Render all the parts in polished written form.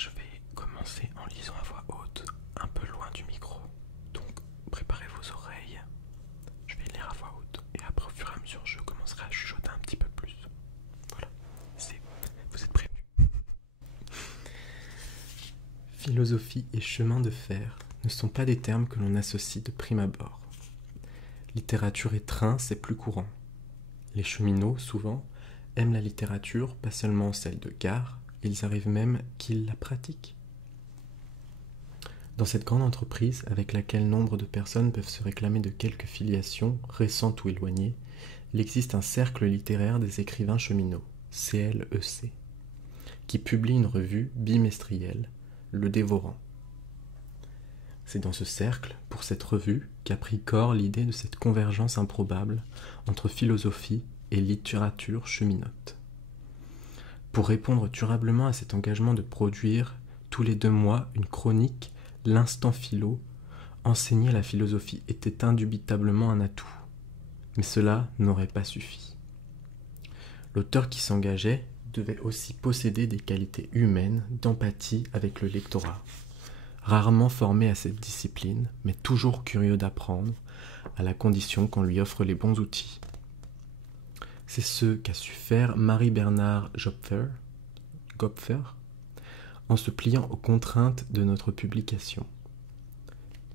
je vais commencer en lisant à voix haute, un peu loin du micro. Donc préparez vos oreilles. Je vais lire à voix haute et après au fur et à mesure je commencerai à chuchoter un petit peu plus. Voilà, vous êtes prévenus. Philosophie et chemin de fer ne sont pas des termes que l'on associe de prime abord. Littérature et train, c'est plus courant. Les cheminots, souvent, aiment la littérature, pas seulement celle de gare, ils arrivent même qu'ils la pratiquent. Dans cette grande entreprise, avec laquelle nombre de personnes peuvent se réclamer de quelques filiations, récentes ou éloignées, il existe un cercle littéraire des écrivains cheminots, CLEC, qui publie une revue bimestrielle, Le Dévorant. C'est dans ce cercle, pour cette revue, qu'a pris corps l'idée de cette convergence improbable entre philosophie et littérature cheminote. Pour répondre durablement à cet engagement de produire, tous les 2 mois, une chronique, l'Instant Philo, enseigner la philosophie était indubitablement un atout. Mais cela n'aurait pas suffi. L'auteur qui s'engageait devait aussi posséder des qualités humaines d'empathie avec le lectorat. Rarement formé à cette discipline, mais toujours curieux d'apprendre, à la condition qu'on lui offre les bons outils. C'est ce qu'a su faire Marie-Bernard Gopfer en se pliant aux contraintes de notre publication.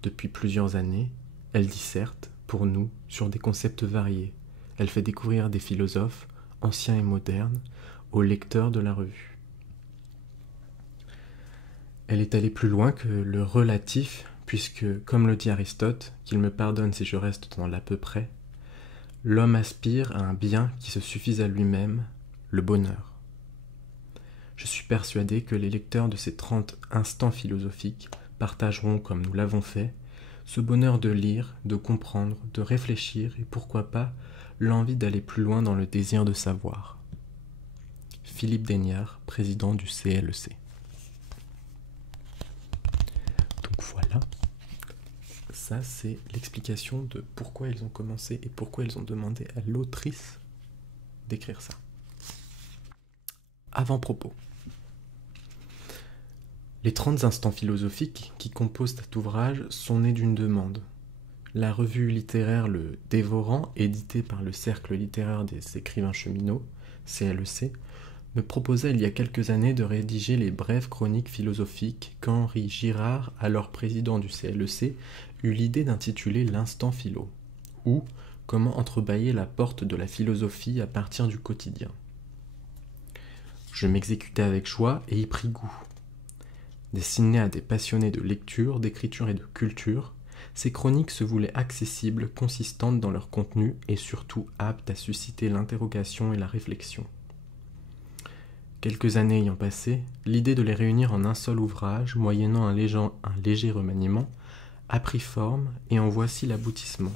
Depuis plusieurs années, elle disserte, pour nous, sur des concepts variés. Elle fait découvrir des philosophes, anciens et modernes, aux lecteurs de la revue. Elle est allée plus loin que le relatif, puisque, comme le dit Aristote, qu'il me pardonne si je reste dans l'à peu près, l'homme aspire à un bien qui se suffise à lui-même, le bonheur. Je suis persuadé que les lecteurs de ces 30 instants philosophiques partageront, comme nous l'avons fait, ce bonheur de lire, de comprendre, de réfléchir et pourquoi pas l'envie d'aller plus loin dans le désir de savoir. Philippe Daignard, président du CLEC. Donc voilà, ça c'est l'explication de pourquoi ils ont commencé et pourquoi ils ont demandé à l'autrice d'écrire ça. Avant-propos. Les 30 instants philosophiques qui composent cet ouvrage sont nés d'une demande. La revue littéraire Le Dévorant, éditée par le Cercle littéraire des écrivains cheminots, CLEC, me proposait il y a quelques années de rédiger les brèves chroniques philosophiques qu'Henri Girard, alors président du CLEC, eut l'idée d'intituler l'Instant Philo, ou Comment entrebâiller la porte de la philosophie à partir du quotidien. Je m'exécutais avec joie et y pris goût. Destinées à des passionnés de lecture, d'écriture et de culture, ces chroniques se voulaient accessibles, consistantes dans leur contenu et surtout aptes à susciter l'interrogation et la réflexion. Quelques années ayant passé, l'idée de les réunir en un seul ouvrage, moyennant un léger remaniement, a pris forme et en voici l'aboutissement.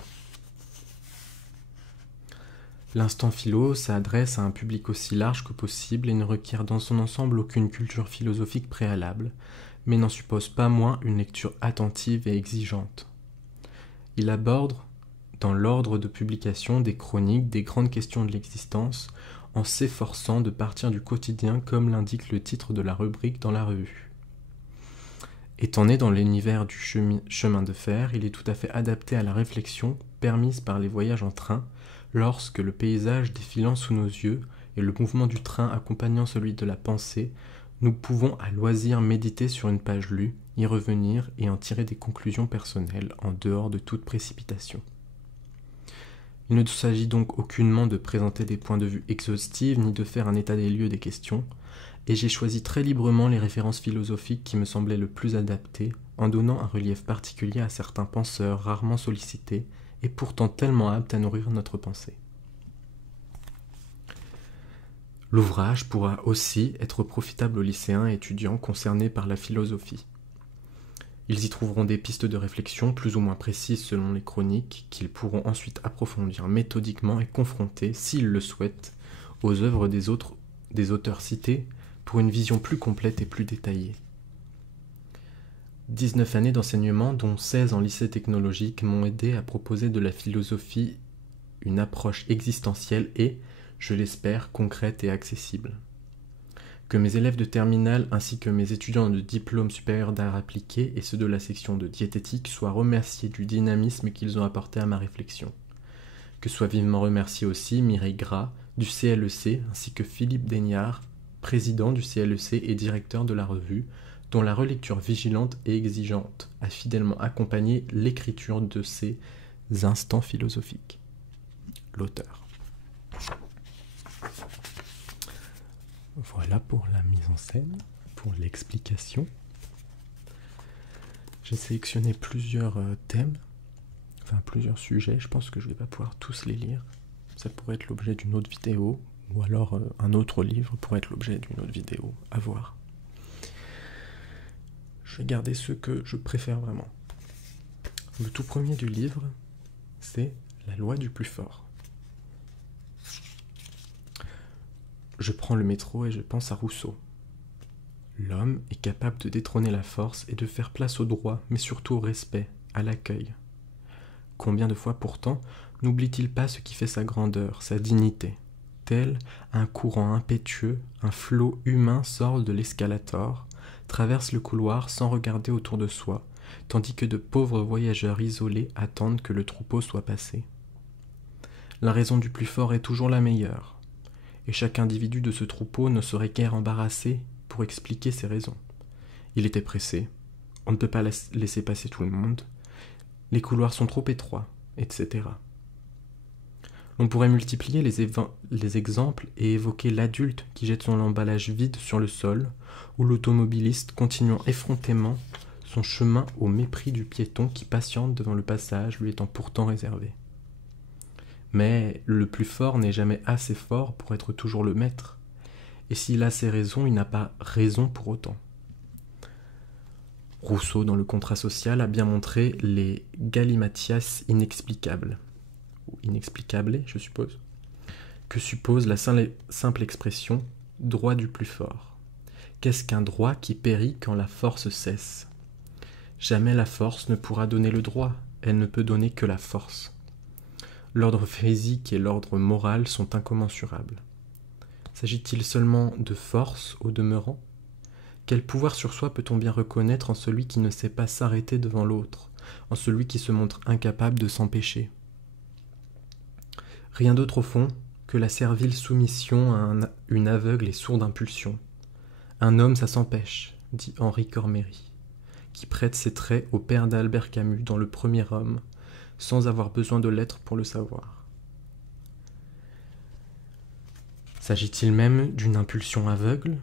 L'Instant Philo s'adresse à un public aussi large que possible et ne requiert dans son ensemble aucune culture philosophique préalable, mais n'en suppose pas moins une lecture attentive et exigeante. Il aborde, dans l'ordre de publication des chroniques, des grandes questions de l'existence, en s'efforçant de partir du quotidien comme l'indique le titre de la rubrique dans la revue. Étant né dans l'univers du chemin de fer, il est tout à fait adapté à la réflexion permise par les voyages en train, lorsque le paysage défilant sous nos yeux et le mouvement du train accompagnant celui de la pensée, nous pouvons à loisir méditer sur une page lue, y revenir et en tirer des conclusions personnelles en dehors de toute précipitation. Il ne s'agit donc aucunement de présenter des points de vue exhaustifs ni de faire un état des lieux des questions, et j'ai choisi très librement les références philosophiques qui me semblaient le plus adaptées, en donnant un relief particulier à certains penseurs rarement sollicités et pourtant tellement aptes à nourrir notre pensée. L'ouvrage pourra aussi être profitable aux lycéens et étudiants concernés par la philosophie. Ils y trouveront des pistes de réflexion plus ou moins précises selon les chroniques, qu'ils pourront ensuite approfondir méthodiquement et confronter, s'ils le souhaitent, aux œuvres des auteurs cités pour une vision plus complète et plus détaillée. 19 années d'enseignement, dont 16 en lycée technologique, m'ont aidé à proposer de la philosophie une approche existentielle et, je l'espère, concrète et accessible. Que mes élèves de terminale ainsi que mes étudiants de diplôme supérieur d'art appliqué et ceux de la section de diététique soient remerciés du dynamisme qu'ils ont apporté à ma réflexion. Que soient vivement remerciés aussi Mireille Gras du CLEC ainsi que Philippe Daignard, président du CLEC et directeur de la revue, dont la relecture vigilante et exigeante a fidèlement accompagné l'écriture de ces instants philosophiques. L'auteur. Voilà pour la mise en scène, pour l'explication. J'ai sélectionné plusieurs thèmes, enfin plusieurs sujets. Je pense que je ne vais pas pouvoir tous les lire. Ça pourrait être l'objet d'une autre vidéo, ou alors un autre livre pourrait être l'objet d'une autre vidéo, à voir. Je vais garder ceux que je préfère vraiment. Le tout premier du livre, c'est La loi du plus fort. Je prends le métro et je pense à Rousseau. L'homme est capable de détrôner la force et de faire place au droit, mais surtout au respect, à l'accueil. Combien de fois pourtant n'oublie-t-il pas ce qui fait sa grandeur, sa dignité? Tel un courant impétueux, un flot humain sort de l'escalator, traverse le couloir sans regarder autour de soi, tandis que de pauvres voyageurs isolés attendent que le troupeau soit passé. La raison du plus fort est toujours la meilleure, et chaque individu de ce troupeau ne serait guère embarrassé pour expliquer ses raisons. Il était pressé, on ne peut pas laisser passer tout le monde, les couloirs sont trop étroits, etc. On pourrait multiplier les exemples et évoquer l'adulte qui jette son emballage vide sur le sol, ou l'automobiliste continuant effrontément son chemin au mépris du piéton qui patiente devant le passage lui étant pourtant réservé. Mais le plus fort n'est jamais assez fort pour être toujours le maître, et s'il a ses raisons, il n'a pas raison pour autant. Rousseau, dans le contrat social, a bien montré les galimatias inexplicables, ou inexplicables, je suppose, que suppose la simple expression « droit du plus fort ». Qu'est-ce qu'un droit qui périt quand la force cesse? Jamais la force ne pourra donner le droit, elle ne peut donner que la force. L'ordre physique et l'ordre moral sont incommensurables. S'agit-il seulement de force au demeurant? Quel pouvoir sur soi peut-on bien reconnaître en celui qui ne sait pas s'arrêter devant l'autre, en celui qui se montre incapable de s'empêcher? Rien d'autre au fond que la servile soumission à une aveugle et sourde impulsion. Un homme, ça s'empêche, dit Henri Corméry, qui prête ses traits au père d'Albert Camus dans Le Premier Homme, sans avoir besoin de l'être pour le savoir. S'agit-il même d'une impulsion aveugle?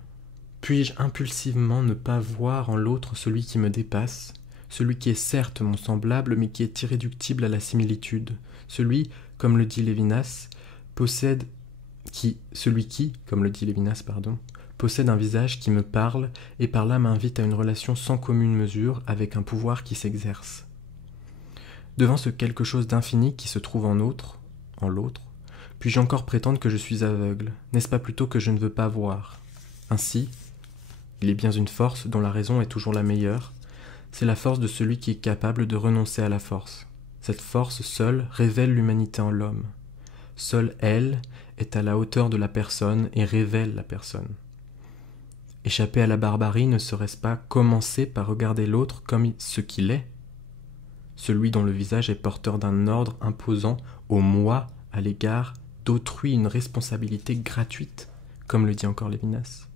Puis-je impulsivement ne pas voir en l'autre celui qui me dépasse, celui qui est certes mon semblable, mais qui est irréductible à la similitude, celui, comme le dit Lévinas, possède un visage qui me parle et par là m'invite à une relation sans commune mesure avec un pouvoir qui s'exerce. Devant ce quelque chose d'infini qui se trouve en l'autre, puis-je encore prétendre que je suis aveugle? N'est-ce pas plutôt que je ne veux pas voir? Ainsi, il est bien une force dont la raison est toujours la meilleure, c'est la force de celui qui est capable de renoncer à la force. Cette force seule révèle l'humanité en l'homme. Seule elle est à la hauteur de la personne et révèle la personne. Échapper à la barbarie ne serait-ce pas commencer par regarder l'autre comme ce qu'il est? Celui dont le visage est porteur d'un ordre imposant au moi à l'égard d'autrui une responsabilité gratuite, comme le dit encore Lévinas.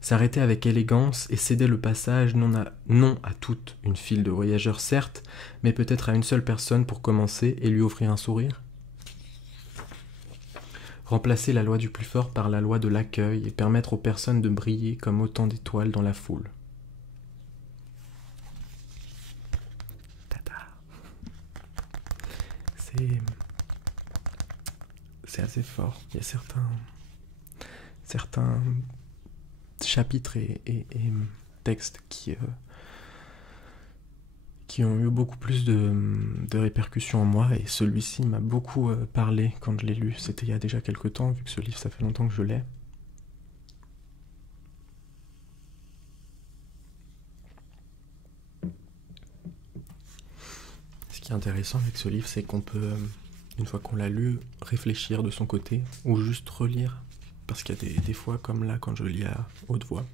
S'arrêter avec élégance et céder le passage non à toute une file de voyageurs certes, mais peut-être à une seule personne pour commencer et lui offrir un sourire? Remplacer la loi du plus fort par la loi de l'accueil et permettre aux personnes de briller comme autant d'étoiles dans la foule. Tata. C'est assez fort. Il y a certains chapitres et textes qui ont eu beaucoup plus de répercussions en moi, et celui-ci m'a beaucoup parlé quand je l'ai lu. C'était il y a déjà quelques temps, vu que ce livre, ça fait longtemps que je l'ai. Ce qui est intéressant avec ce livre, c'est qu'on peut, une fois qu'on l'a lu, réfléchir de son côté, ou juste relire parce qu'il y a des fois comme là quand je lis à haute voix,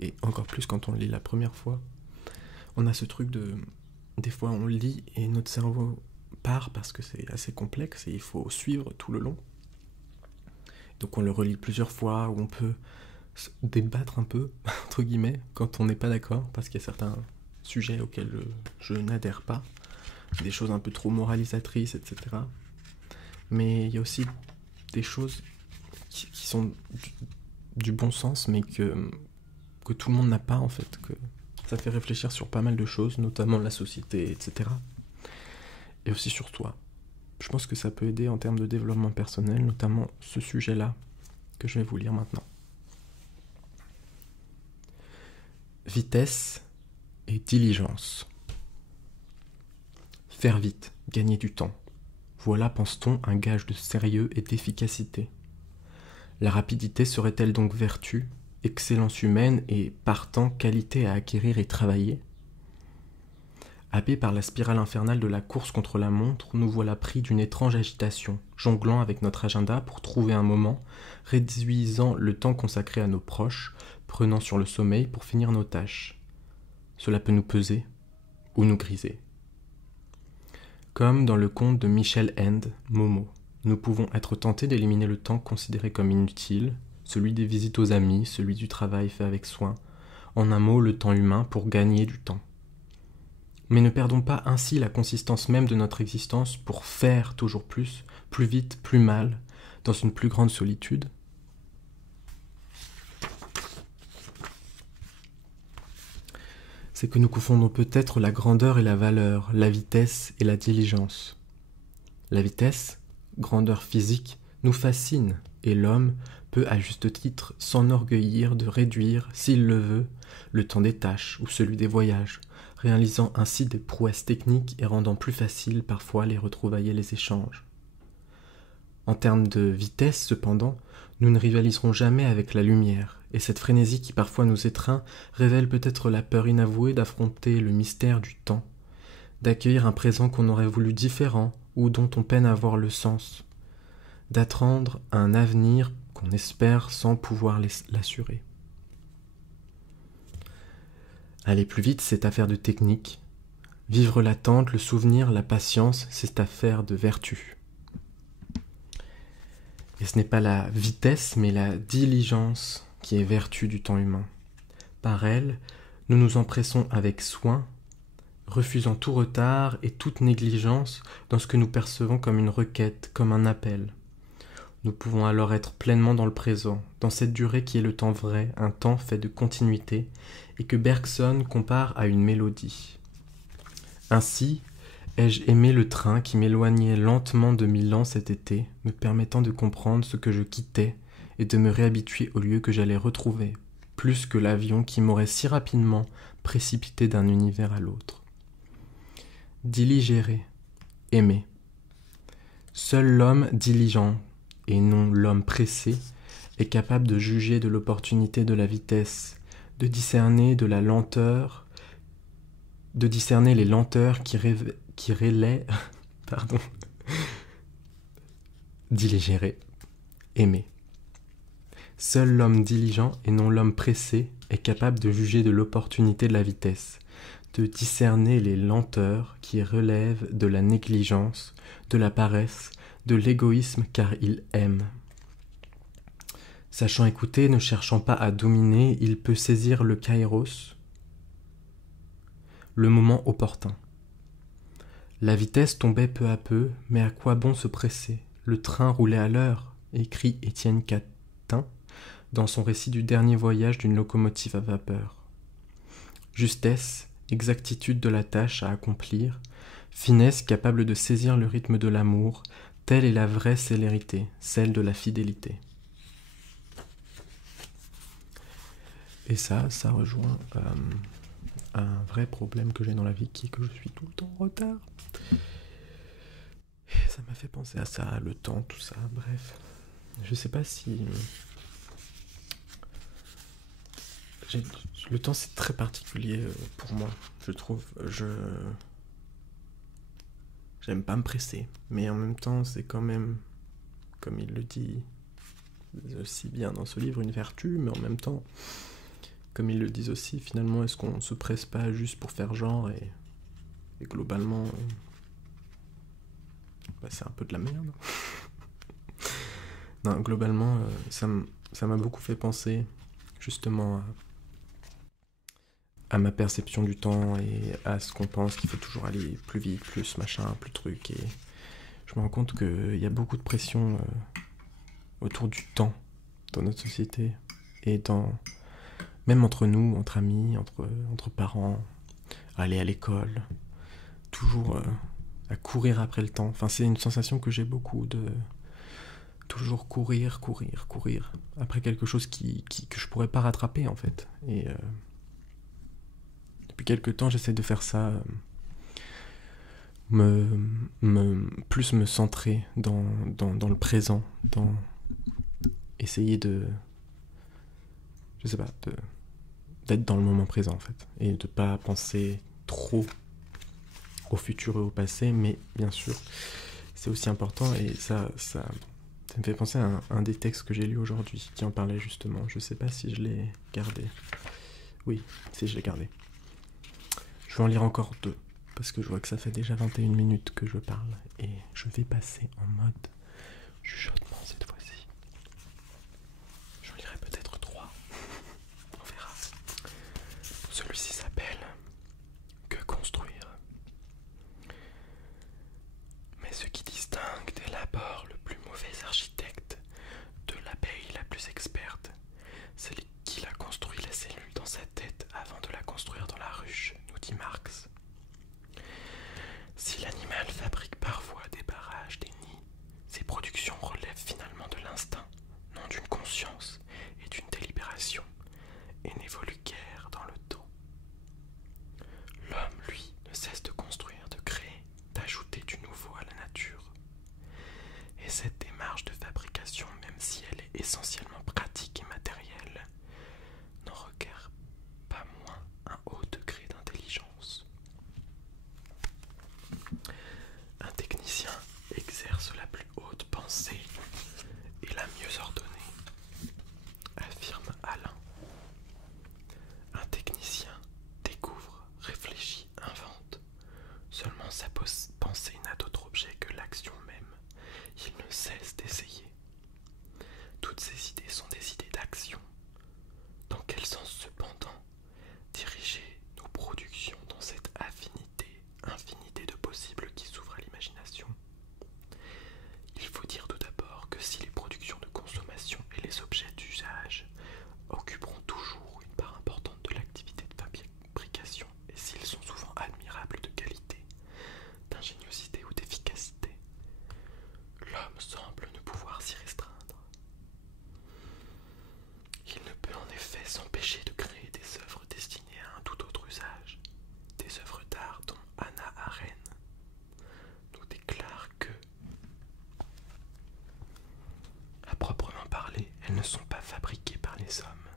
et encore plus quand on lit la première fois, on a ce truc de... Des fois on lit et notre cerveau part parce que c'est assez complexe et il faut suivre tout le long. Donc on le relit plusieurs fois, ou on peut se débattre un peu, entre guillemets, quand on n'est pas d'accord, parce qu'il y a certains sujets auxquels je n'adhère pas, des choses un peu trop moralisatrices, etc. Mais il y a aussi des choses qui sont du bon sens, mais que tout le monde n'a pas en fait, que ça fait réfléchir sur pas mal de choses, notamment la société, etc. Et aussi sur toi. Je pense que ça peut aider en termes de développement personnel, notamment ce sujet-là que je vais vous lire maintenant. Vitesse et diligence. Faire vite, gagner du temps. Voilà, pense-t-on, un gage de sérieux et d'efficacité. La rapidité serait-elle donc vertu, excellence humaine et, partant, qualité à acquérir et travailler ? Happés par la spirale infernale de la course contre la montre, nous voilà pris d'une étrange agitation, jonglant avec notre agenda pour trouver un moment, réduisant le temps consacré à nos proches, prenant sur le sommeil pour finir nos tâches. Cela peut nous peser ou nous griser. Comme dans le conte de Michel End, Momo, nous pouvons être tentés d'éliminer le temps considéré comme inutile, celui des visites aux amis, celui du travail fait avec soin, en un mot le temps humain pour gagner du temps. Mais ne perdons pas ainsi la consistance même de notre existence pour faire toujours plus vite, plus mal, dans une plus grande solitude. C'est que nous confondons peut-être la grandeur et la valeur, la vitesse et la diligence. La vitesse, grandeur physique, nous fascine, et l'homme peut à juste titre s'enorgueillir de réduire, s'il le veut, le temps des tâches ou celui des voyages, réalisant ainsi des prouesses techniques et rendant plus facile parfois les retrouvailles et les échanges. En termes de vitesse, cependant, nous ne rivaliserons jamais avec la lumière, et cette frénésie qui parfois nous étreint révèle peut-être la peur inavouée d'affronter le mystère du temps, d'accueillir un présent qu'on aurait voulu différent ou dont on peine à voir le sens, d'attendre un avenir qu'on espère sans pouvoir l'assurer. Aller plus vite, c'est affaire de technique. Vivre l'attente, le souvenir, la patience, c'est affaire de vertu. Et ce n'est pas la vitesse, mais la diligence qui est vertu du temps humain. Par elle, nous nous empressons avec soin, refusant tout retard et toute négligence dans ce que nous percevons comme une requête, comme un appel. Nous pouvons alors être pleinement dans le présent, dans cette durée qui est le temps vrai, un temps fait de continuité, et que Bergson compare à une mélodie. Ainsi, ai-je aimé le train qui m'éloignait lentement de Milan cet été, me permettant de comprendre ce que je quittais et de me réhabituer au lieu que j'allais retrouver, plus que l'avion qui m'aurait si rapidement précipité d'un univers à l'autre. Diligérer, aimer. Seul l'homme diligent, et non l'homme pressé, est capable de juger de l'opportunité de la vitesse, de discerner de la lenteur, de discerner les lenteurs qui relaient, diligérer, aimer. Seul l'homme diligent et non l'homme pressé est capable de juger de l'opportunité de la vitesse, de discerner les lenteurs qui relèvent de la négligence, de la paresse, de l'égoïsme car il aime. Sachant écouter, ne cherchant pas à dominer, il peut saisir le kairos, le moment opportun. La vitesse tombait peu à peu, mais à quoi bon se presser ? Le train roulait à l'heure, écrit Étienne Catin dans son récit du dernier voyage d'une locomotive à vapeur. Justesse, exactitude de la tâche à accomplir, finesse capable de saisir le rythme de l'amour, telle est la vraie célérité, celle de la fidélité. Et ça rejoint un vrai problème que j'ai dans la vie, qui est que je suis tout le temps en retard. Et ça m'a fait penser à ça, le temps, tout ça, bref. Je sais pas si... Le temps, c'est très particulier pour moi, je trouve. J'aime pas me presser, mais en même temps, c'est quand même, comme il le dit, aussi bien dans ce livre une vertu, mais en même temps, comme ils le disent aussi, finalement, est-ce qu'on se presse pas juste pour faire genre et globalement, c'est un peu de la merde. Non, globalement, ça m'a beaucoup fait penser justement à ma perception du temps et à ce qu'on pense qu'il faut toujours aller plus vite, plus machin, plus truc. Et je me rends compte qu'il y a beaucoup de pression autour du temps dans notre société et même entre nous, entre amis, entre parents, à aller à l'école, toujours à courir après le temps. Enfin, c'est une sensation que j'ai beaucoup de toujours courir après quelque chose que je pourrais pas rattraper en fait. Et depuis quelques temps, j'essaie de faire ça, plus me centrer dans le présent, dans essayer de, je sais pas, d'être dans le moment présent en fait, et de pas penser trop au futur et au passé, mais bien sûr, c'est aussi important, et ça me fait penser à un des textes que j'ai lu aujourd'hui, qui en parlait justement. Je sais pas si je l'ai gardé. Oui, si je l'ai gardé. Je vais en lire encore 2, parce que je vois que ça fait déjà 21 minutes que je parle, et je vais passer en mode chuchotement cette fois-ci. J'en lirai peut-être 3. On verra. Celui-ci s'appelle « Que construire ?» Mais ce qui distingue dès l'abord le plus mauvais architecte de l'abeille la plus experte, c'est qu'il a construit la cellule dans sa tête avant de la construire dans la ruche, nous dit Marx. Si l'animal fabrique parfois des barrages, des nids, ses productions relèvent finalement de l'instinct, non d'une conscience et d'une délibération, et n'évoluent guère dans le temps. L'homme, lui, ne cesse de construire, de créer, d'ajouter du nouveau à la nature. Et cette démarche de fabrication, même si elle est essentiellement pratique et matérielle, n'en requiert pas moins un haut degré d'intelligence. Un technicien exerce la plus haute pensée et la mieux ordonnée, affirme Alain. Un technicien découvre, réfléchit, invente. Seulement sa pensée n'a d'autre objet que l'action même. Il ne cesse d'essayer. Toutes ces idées sont des idées d'action. Dans quel sens cependant diriger nos productions dans cette infinité de possibles qui s'ouvrent à l'imagination? Il faut dire tout d'abord que si les productions de consommation et les objets d'usage occuperont toujours une part importante de l'activité de fabrication, et s'ils sont souvent admirables de qualité, d'ingéniosité ou d'efficacité, l'homme semble ne pouvoir s'y restreindre. Il ne peut en effet s'empêcher de créer des œuvres destinées à un tout autre usage, des œuvres d'art dont Hannah Arendt nous déclare que, à proprement parler, elles ne sont pas fabriquées par les hommes,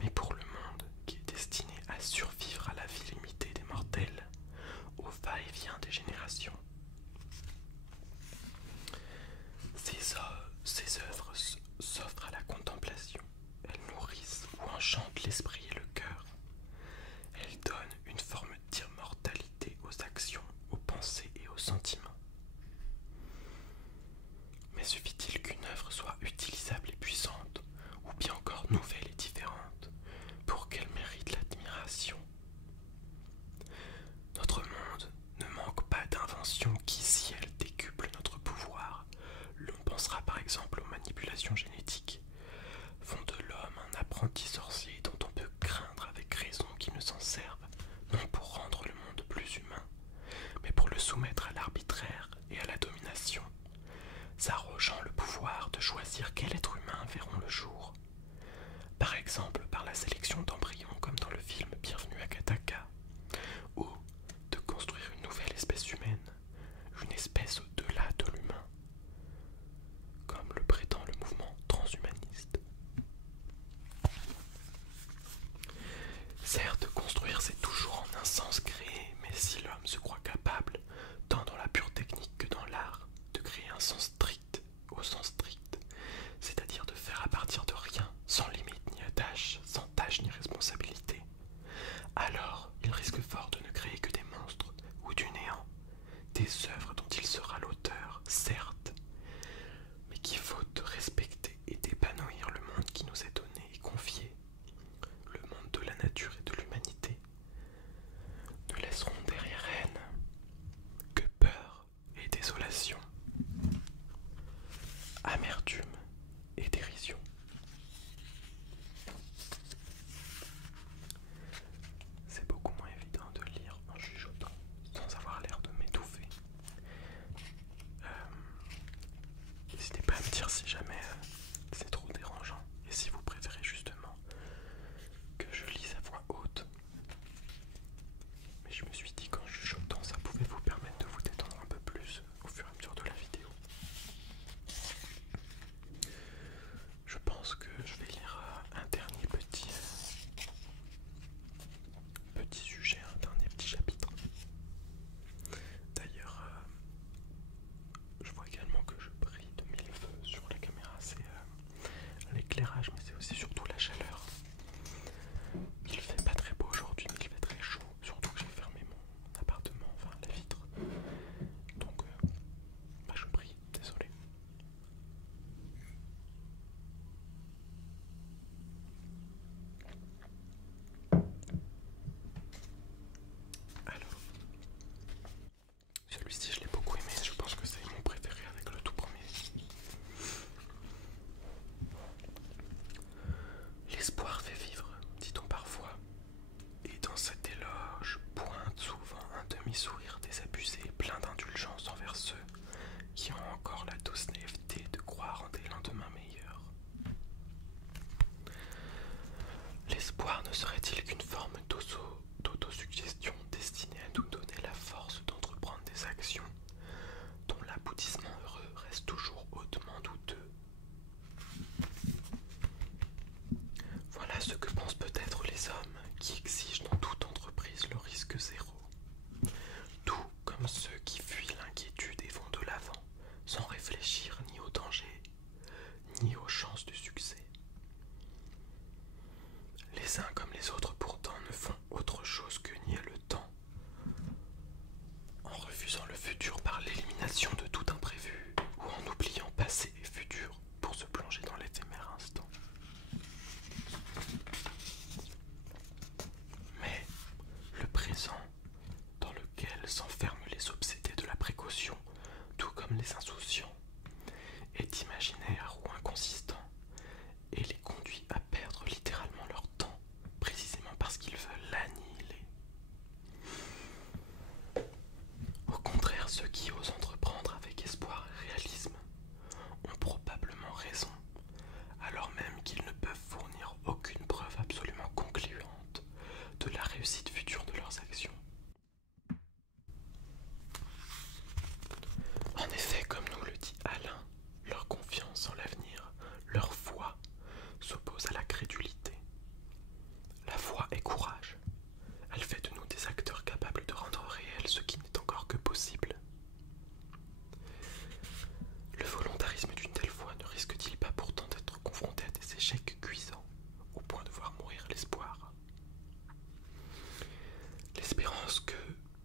mais pour le monde qui est destiné à survivre à la vie limitée des mortels, au va-et-vient des générations. Ces œuvres s'offrent à la contemplation, elles nourrissent ou enchantent l'esprit et le cœur. Elles donnent une forme d'immortalité aux actions, aux pensées et aux sentiments. Mais suffit-il qu'une œuvre soit utilisable et puissante, ou bien encore nouvelle et différente, pour qu'elle mérite l'admiration? Notre monde ne manque pas d'inventions qui, si elles décuplent notre pouvoir, l'on pensera par exemple aux manipulations génétiques, font de l'homme un apprenti sorcier dont on peut craindre avec raison qu'il ne s'en serve, non pour rendre le monde plus humain, mais pour le soumettre à l'arbitraire et à la domination, s'arrogeant le pouvoir de choisir quels êtres humains verront le jour. Par exemple par la sélection d'embryons comme dans le film Bienvenue à Gattaca, ou de construire une nouvelle espèce humaine, une espèce au-delà de l'humain, comme le prétend le mouvement jamais c'est trop dérangeant et si vous préférez justement que je lise à voix haute. Mais je me suis dit qu'en chuchotant ça pouvait vous permettre de vous détendre un peu plus au fur et à mesure de la vidéo. Je pense que je vais lire un dernier petit sujet, un dernier petit chapitre. D'ailleurs, je vois également que je brille de mille feux sur la caméra. C'est l'éclairage, mais c'est aussi surtout la chaleur. Il fait pas très beau aujourd'hui, mais il fait très chaud. Surtout que j'ai fermé mon appartement, enfin la vitre. Donc, je brille, désolé. Alors, celui-ci je l'ai beaucoup aimé, je pense que c'est mon préféré avec le tout premier. L'espoir fait vivre, dit-on parfois, et dans cet éloge pointe souvent un demi-sourire désabusé, plein d'indulgence envers ceux qui ont encore la douce naïveté de croire en des lendemains meilleurs. L'espoir ne serait-il qu'une forme d'autosuggestion destinée à nous donner la force d'entreprendre des actions dont l'aboutissement heureux reste toujours hautement douteux? Voilà ce que pensent peut-être les hommes qui exigent dans toute entreprise le risque zéro, tout comme ceux qui fuient l'inquiétude et vont de l'avant sans réfléchir ni au danger ni aux chances de succès. Les uns comme les autres pourtant ne font autre chose que nier le temps, en refusant le futur par l'élimination de tout imprévu ou en oubliant passé et futur pour se plonger dans l'éphémère instant. Mais le présent, dans lequel s'enferment les obsédés de la précaution, tout comme les insouciants, est imaginaire ou inconsistant et les conduit à perdre littéralement leur temps, précisément parce qu'ils veulent l'annihiler. Au contraire, ceux qui osent entreprendre avec espoir et réalisme ont probablement raison, alors même qu'ils ne peuvent fournir aucune preuve absolument concluante de la réussite future de leurs actions. En effet, comme nous le dit Alain, leur confiance en l'avenir, leur foi, s'oppose à la crédulité. La foi est courage. Elle fait de nous des acteurs capables de rendre réel ce qui n'est encore que possible. Le volontarisme d'une telle foi ne risque-t-il pas pourtant d'être confronté à des échecs cuisants, au point de voir mourir l'espoir? L'espérance que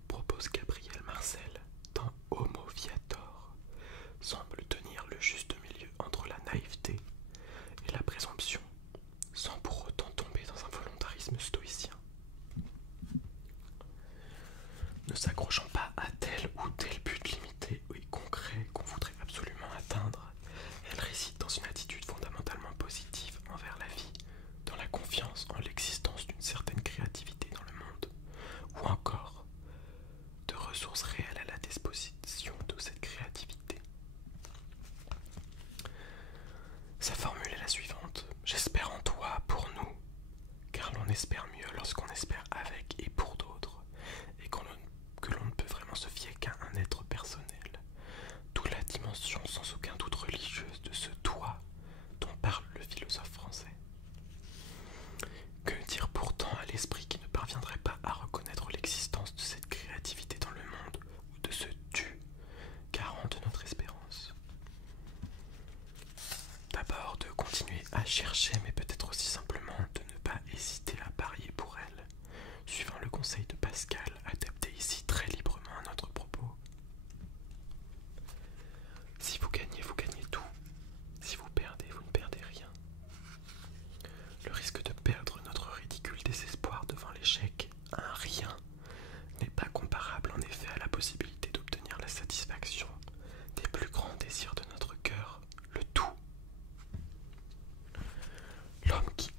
propose Gabriel Marcel dans Homo Viator semble tenir le juste milieu entre la naïveté et la présomption, sans pour autant tomber dans un volontarisme stoïcien. Ne s'accrochant pas à tel ou tel but limité et concret qu'on voudrait absolument atteindre, elle réside dans une attitude fondamentalement positive envers la vie, dans la confiance en l'existence d'une certaine créativité dans le monde, ou encore de ressources réelles à la disposition de cette créativité. Sa formule est la suivante: j'espère en toi pour nous, car l'on espère mieux lorsqu'on espère avec et pour d'autres, et que l'on ne peut vraiment se fier qu'à un être personnel, d'où la dimension sans aucun doute religieuse de ce toi dont parle le philosophe français. Que dire pourtant à l'esprit qui ne parviendrait pas à reconnaître l'existence de cette créativité dans le monde, ou de ce tu, garant de notre espérance? D'abord de continuer à chercher, mais peut-être aussi simplement de ne pas hésiter à parier pour elle, suivant le conseil de Pascal, adapté ici très librement à notre propos. Si vous gagnez tout. Si vous perdez, vous ne perdez rien. Le risque de perdre notre ridicule désespoir devant l'échec, un rien, n'est pas comparable en effet à la possibilité d'obtenir la satisfaction des plus grands désirs de notre cœur, le tout. L'homme qui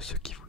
de ce qui